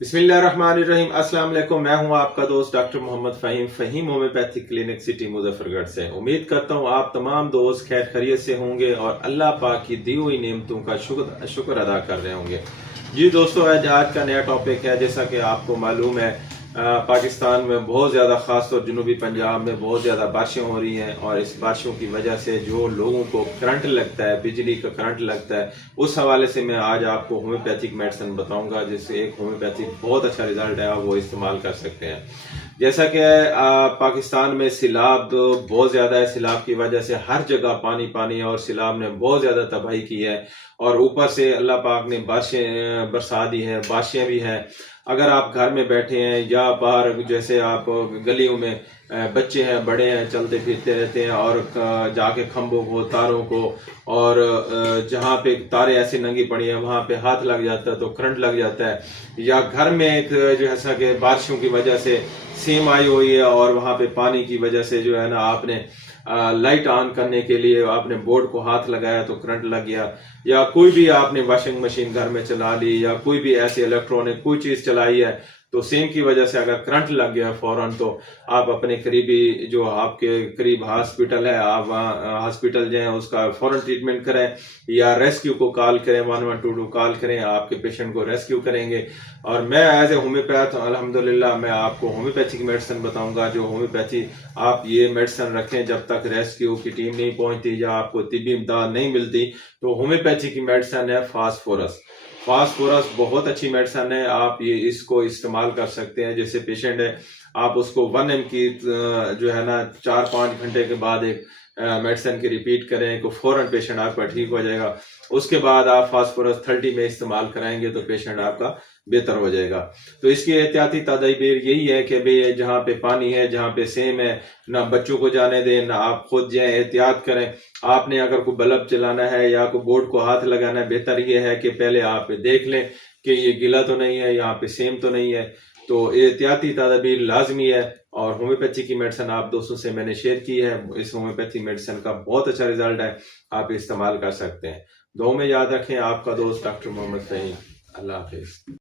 बिस्मिल्लाहिर्रहमानिर्रहीम। अस्सलाम वालेकुम। मैं हूं आपका दोस्त doctor Mohammad Faheem homeopathic clinic city Muzaffargarh से। उम्मीद करता हूं आप तमाम दोस्त खैर खैरियत से होंगे और अल्लाह पाक की दी हुई नेमतों का शुक्र अदा कर रहे होंगे। जी दोस्तों, आज का नया टॉपिक है। जैसा कि आपको मालूम है, पाकिस्तान में बहुत ज़्यादा ख़ासतौर जनूबी पंजाब में बहुत ज़्यादा बारिशें हो रही हैं और इस बारिशों की वजह से जो लोगों को करंट लगता है, बिजली का करंट लगता है, उस हवाले से मैं आज आपको होम्योपैथिक मेडिसिन बताऊंगा, जिससे एक होम्योपैथिक बहुत अच्छा रिजल्ट है, आप वो इस्तेमाल कर सकते हैं। जैसा कि पाकिस्तान में सैलाब बहुत ज़्यादा है। सैलाब की वजह से हर जगह पानी पानी है और सैलाब ने बहुत ज़्यादा तबाही की है और ऊपर से अल्लाह पाक ने बारिशें बरसा दी है, बारिशें भी हैं। अगर आप घर में बैठे हैं या बाहर, जैसे आप गलियों में बच्चे हैं, बड़े हैं, चलते फिरते रहते हैं और जाके खंभों को, तारों को और जहाँ पे तारे ऐसे नंगी पड़ी हैं वहां पे हाथ लग जाता है तो करंट लग जाता है। या घर में एक जो है सा कि बारिशों की वजह से सेम आई हुई है और वहां पे पानी की वजह से जो है ना, आपने लाइट ऑन करने के लिए आपने बोर्ड को हाथ लगाया तो करंट लग गया। या कोई भी आपने वॉशिंग मशीन घर में चला ली या कोई भी ऐसी इलेक्ट्रॉनिक कोई चीज चलाई है तो सेम की वजह से अगर करंट लग गया फौरन, तो आप अपने करीबी जो आपके करीब हॉस्पिटल है, आप वहाँ हॉस्पिटल जो है उसका फौरन ट्रीटमेंट करें या रेस्क्यू को कॉल करें, 112 कॉल करें, आपके पेशेंट को रेस्क्यू करेंगे। और मैं एज ए होम्योपैथ अल्हम्दुलिल्लाह मैं आपको होम्योपैथिक मेडिसिन बताऊंगा। जो होम्योपैथी आप ये मेडिसिन रखें जब तक रेस्क्यू की टीम नहीं पहुंचती या आपको तिब्बी इमदाद नहीं मिलती। तो होम्योपैथी की मेडिसिन है फास्फोरस। फास्फोरस बहुत अच्छी मेडिसिन है, आप ये इसको इस्तेमाल कर सकते हैं। जैसे पेशेंट है, आप उसको 1 mg की जो है ना 4-5 घंटे के बाद एक मेडिसिन की रिपीट करें तो फौरन पेशेंट आपका ठीक हो जाएगा। उसके बाद आप फास्फोरस 30 में इस्तेमाल कराएंगे तो पेशेंट आपका बेहतर हो जाएगा। तो इसकी एहतियाती तदबीर यही है कि भाई जहाँ पे पानी है, जहाँ पे सेम है, ना बच्चों को जाने दें, ना आप खुद जाए, एहतियात करें। आपने अगर कोई बल्ब चलाना है या कोई बोर्ड को हाथ लगाना है, बेहतर ये है कि पहले आप देख लें कि ये गीला तो नहीं है, यहाँ पे सेम तो नहीं है। तो एहतियाती तदबीर लाजमी है। और होम्योपैथी की मेडिसिन आप दोस्तों से मैंने शेयर की है। इस होम्योपैथी मेडिसिन का बहुत अच्छा रिजल्ट है, आप इस्तेमाल कर सकते हैं। दुआ में याद रखें, आपका दोस्त डॉक्टर मोहम्मद फ़हीम। अल्लाह हाफिज।